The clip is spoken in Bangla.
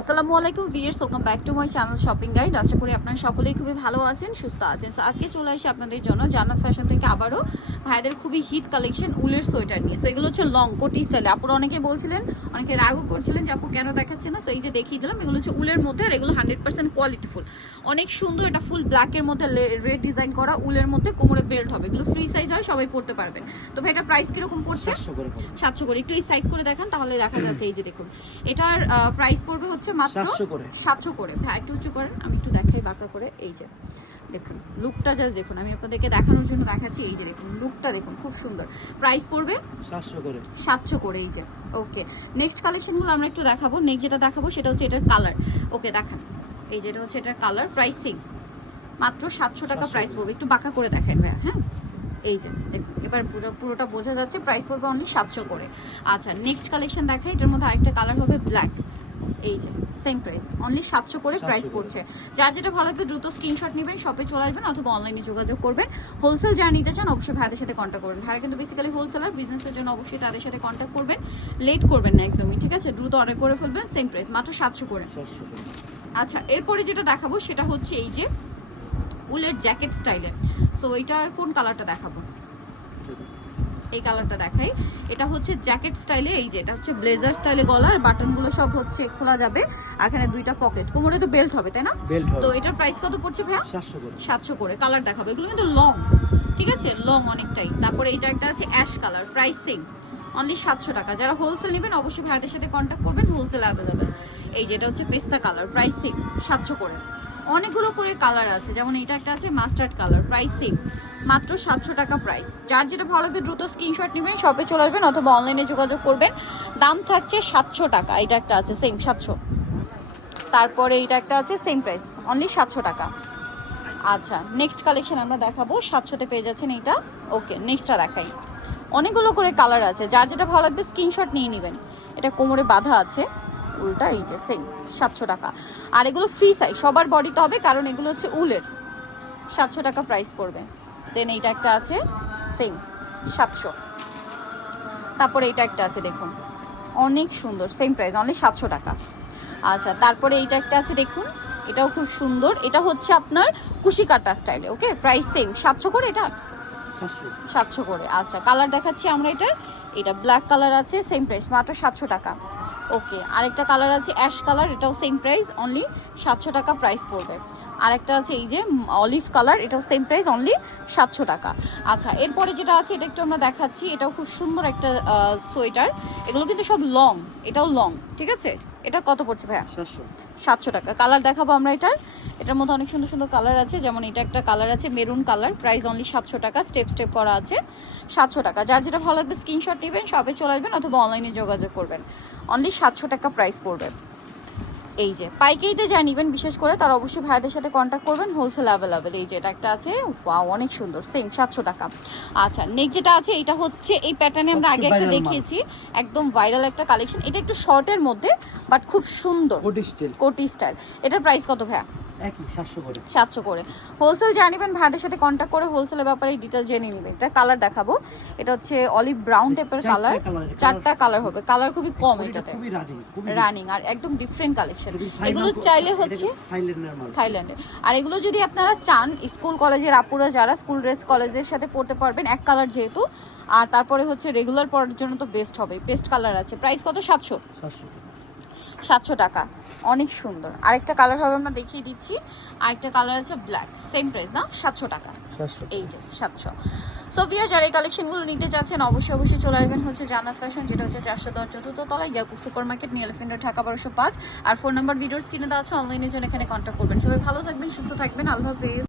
আসসালামু আলাইকুম viewers welcome back to my channel shopping guide আশা করি আপনারা সকলেই খুবই ভালো আছেন, সুস্থ আছেন। সো আজকে চলে আসি আপনাদের জন্য জানা ফ্যাশন থেকে আবারও। ভাইদের খুবই হিট কালেকশন উলের সোয়েটার নিয়ে। সো এগুলো হচ্ছে লং কোটি স্টাইলে আপুরা অনেকে বলছিলেন অনেকে রাগও করছিলেন যে আপু কেন দেখাচ্ছে না? সো এই যে দেখিয়ে দিলাম এগুলো হচ্ছে উলের মধ্যে আর এগুলো হান্ড্রেড পার্সেন্ট কোয়ালিটিফুল অনেক সুন্দর এটা ফুল ব্ল্যাকের মধ্যে রেড ডিজাইন করা উলের মধ্যে কোমরে বেল্ট হবে। এগুলো ফ্রি সাইজ হয় সবাই পড়তে পারবেন। তো ভাই এটা প্রাইস কীরকম পড়ছে? সাতশো করে একটু এই সাইড করে দেখান তাহলে দেখা যাচ্ছে এই যে দেখুন। এটার প্রাইস পড়বে হচ্ছে মাত্র 700 করে। সাতশো করে। ভাই একটু উঁচু করেন আমি একটু দেখাই বাঁকা করে। এই যে। দেখুন লুকটা জাস্ট দেখুন আমি আপনাদেরকে দেখানোর জন্য দেখাচ্ছি এই যে দেখুন লুকটা দেখুন খুব সুন্দর। প্রাইস পড়বে? সাতশো করে। সাতশো করে এই যে। ওকে নেক্সট কালেকশনগুলো আমরা একটু দেখাবো। নেক্সট যেটা দেখাবো সেটা হচ্ছে এটার কালার ওকে দেখান। এই যেটা হচ্ছে এটার কালার প্রাইসিং মাত্র সাতশো টাকা প্রাইস পড়বে। একটু বাঁকা করে দেখেন ভাইয়া হ্যাঁ? এই যে দেখুন এবার পুরো পুরোটা বোঝা যাচ্ছে প্রাইস পড়বে অনলি সাতশো করে। আচ্ছা নেক্সট কালেকশন দেখাই এটার মধ্যে আরেকটা কালার হবে ব্ল্যাক এই যে সেম প্রাইস অনলি সাতশো করে প্রাইস পড়ছে। যার যেটা ভালো লাগবে দ্রুত স্ক্রিনশট নেবেন শপে চলে আসবেন অথবা অনলাইনে যোগাযোগ করবেন। হোলসেল যারা নিতে চান অবশ্যই ভাইদের সাথে কন্ট্যাক্ট করবেন। ভাইরা কিন্তু বেসিক্যালি হোলসেলার বিজনেসের জন্য অবশ্যই তাদের সাথে কন্ট্যাক্ট করবেন। লেট করবেন না একদমই ঠিক আছে? দ্রুত অর্ডার করে ফেলবেন সেম প্রাইস মাত্র সাতশো করে। আচ্ছা এরপরে যেটা দেখাবো সেটা হচ্ছে এই যে উলের জ্যাকেট স্টাইলে সো এইটার কোন কালারটা দেখাবো? এই কালারটা দেখাই। এটা হচ্ছে জ্যাকেট স্টাইলে এই যে এটা হচ্ছে ব্লেজার স্টাইলে গলা আর বাটনগুলো সব হচ্ছে খোলা যাবে এখানে দুইটা পকেট। কোমরে তো বেল্ট হবে তাই না? তো এটার প্রাইস কত পড়ছে ভাইয়া? সাতশো করে। কালার দেখাবো। এগুলো কিন্তু লং ঠিক আছে? লং অনেকটাই। তারপরে এটা একটা আছে ash colour price same only সাতশো টাকা। যারা হোলসেল নেবেন অবশ্যই ভাইদের সাথে কন্ট্যাক্ট করবেন হোলসেল অ্যাভেলেবেল এই যেটা হচ্ছে পেস্তা কালার প্রাইস সেম সাতশো করে। অনেকগুলো করে কালার আছে। যেমন এটা একটা আছে মাস্টার্ড কালার প্রাইস সেম মাত্র সাতশো টাকা প্রাইস যার যেটা ভালো লাগবে দ্রুত স্ক্রিনশট নেবেন শপে চলে আসবেন অথবা অনলাইনে যোগাযোগ করবেন। দাম থাকছে সাতশো টাকা, এটা একটা আছে সেম সাতশো। তারপরে এটা একটা আছে সেম প্রাইস অনলি সাতশো টাকা। আচ্ছা নেক্সট কালেকশন আমরা দেখাবো, সাতশোতে পেয়ে যাচ্ছেন এইটা। ওকে নেক্সটটা দেখাই। অনেকগুলো করে কালার আছে, যার যেটা ভালো লাগবে স্ক্রিনশট নিয়ে নেবেন। এটা কোমরে বাঁধা আছে, উলটা এই যে সেম সাতশো টাকা। আর এগুলো ফ্রি সাইজ সবার বডিতে হবে, কারণ এগুলো হচ্ছে উলের। সাতশো টাকা প্রাইস পড়বে। দেন এইটা একটা আছে সেম সাতশো। তারপরে এইটা একটা আছে দেখুন অনেক সুন্দর সেম প্রাইস অনলি সাতশো টাকা। আচ্ছা তারপরে এইটা একটা আছে দেখুন এটাও খুব সুন্দর এটা হচ্ছে আপনার কুশি কাটা স্টাইলে ওকে প্রাইস সেম সাতশো করে এটা? সাতশো। করে আচ্ছা কালার দেখাচ্ছি আমরা এটার এটা ব্ল্যাক কালার আছে সেম প্রাইস মাত্র সাতশো টাকা। ওকে আরেকটা কালার আছে অ্যাশ কালার এটাও সেম প্রাইস অনলি সাতশো টাকা প্রাইস পড়বে। আরেকটা আছে এই যে অলিভ কালার এটাও সেম প্রাইস অনলি সাতশো টাকা। আচ্ছা এরপরে যেটা আছে এটা একটু আমরা দেখাচ্ছি এটাও খুব সুন্দর একটা সোয়েটার। এগুলো কিন্তু সব লং এটাও লং ঠিক আছে? এটা কত পড়ছে ভাইয়া? সাতশো। সাতশো টাকা। কালার দেখাবো আমরা এটার। এটার মধ্যে অনেক সুন্দর সুন্দর কালার আছে যেমন এটা একটা কালার আছে মেরুন কালার প্রাইস অনলি সাতশো টাকা স্টেপ স্টেপ করা আছে সাতশো টাকা। যার যেটা ভালো লাগবে স্ক্রিনশট নেবেন শপে চলে আসবেন অথবা অনলাইনে যোগাযোগ করবেন। অনলি সাতশো টাকা প্রাইস পড়বে। এই যে পাইকারিতে যা নেবেন বিশেষ করে তারা অবশ্যই ভাইদের সাথে কন্ট্যাক্ট করবেন হোলসেল অ্যাভেলেবেল এই যে এটা একটা আছে ওয়াও অনেক সুন্দর সেম সাতশো টাকা। আচ্ছা নেক্সট যেটা আছে এটা হচ্ছে এই প্যাটার্নে আমরা আগে একটা দেখিয়েছি একদম ভাইরাল একটা কালেকশন এটা একটু শর্টের মধ্যে বাট খুব সুন্দর। কোটি স্টিল কোটি স্টাইল এটার প্রাইস কত ভাইয়া? সাতশো করে। হোলসেল জানিবেন ভাইদের সাথে কন্ট্যাক্ট করে হোলসেলের ব্যাপারে ডিটেলস জেনে নেবেন। এটা কালার দেখাবো। এটা হচ্ছে অলিভ ব্রাউন টাইপের কালার চারটা কালার হবে। কালার খুবই কম এটাতে। রানিং আর একদম ডিফারেন্ট কালেকশন এগুলো চাইলে হচ্ছে থাইল্যান্ডের আর এগুলো যদি আপনারা চান স্কুল কলেজের আপুরা যারা স্কুল ড্রেস কলেজের সাথে পড়তে পারবেন এক কালার যেহেতু। আর তারপরে হচ্ছে রেগুলার পড়ার জন্য তো বেস্ট হবে পেস্ট কালার আছে। প্রাইস কত? সাতশো। সাতশো সাতশো টাকা। অনেক সুন্দর। আরেকটা কালার হবে আমরা দেখিয়ে দিচ্ছি। আরেকটা কালার আছে ব্ল্যাক সেম প্রাইস না? সাতশো টাকা। এই যে সাতশো। সো বিয়ার যারা এই কালেকশনগুলো নিতে চাচ্ছেন অবশ্যই অবশ্যই চলে আসবেন হচ্ছে জান্নাত ফ্যাশন যেটা হচ্ছে চারশো দশ চতুর্থ তলা ইয়াকু সুপার মার্কেট নিউ এলিফেন্টের ঢাকা বারোশো পাঁচ। আর ফোন নাম্বার ভিডিওর কিনে দেওয়া আছে অনলাইনের জন্য এখানে কন্ট্যাক্ট করবেন। সবাই ভালো থাকবেন সুস্থ থাকবেন। আল্লাহ হাফেজ।